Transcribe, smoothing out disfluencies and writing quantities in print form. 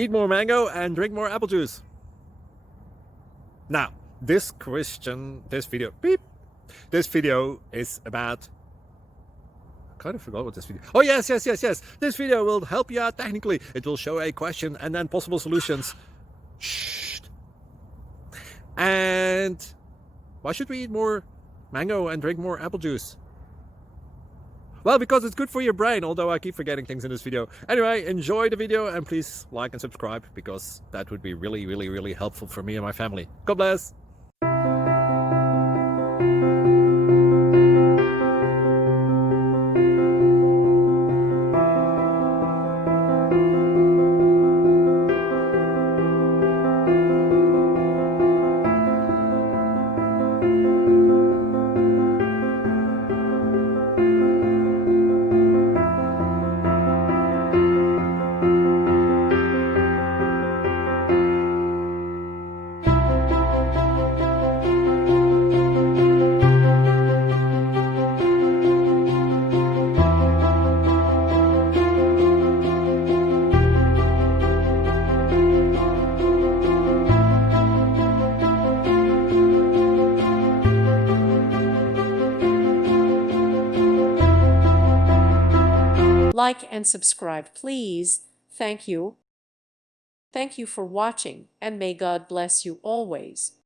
Eat more mango and drink more apple juice. Now, this video is about... I kind of forgot what this video... Oh, yes. This video will help you out technically. It will show a question and then possible solutions. Shh. And why should we eat more mango and drink more apple juice? Well, because it's good for your brain, although I keep forgetting things in this video. Anyway, enjoy the video and please like and subscribe, because that would be really helpful for me and my family. God bless! Like and subscribe, please. Thank you. Thank you for watching, and may God bless you always.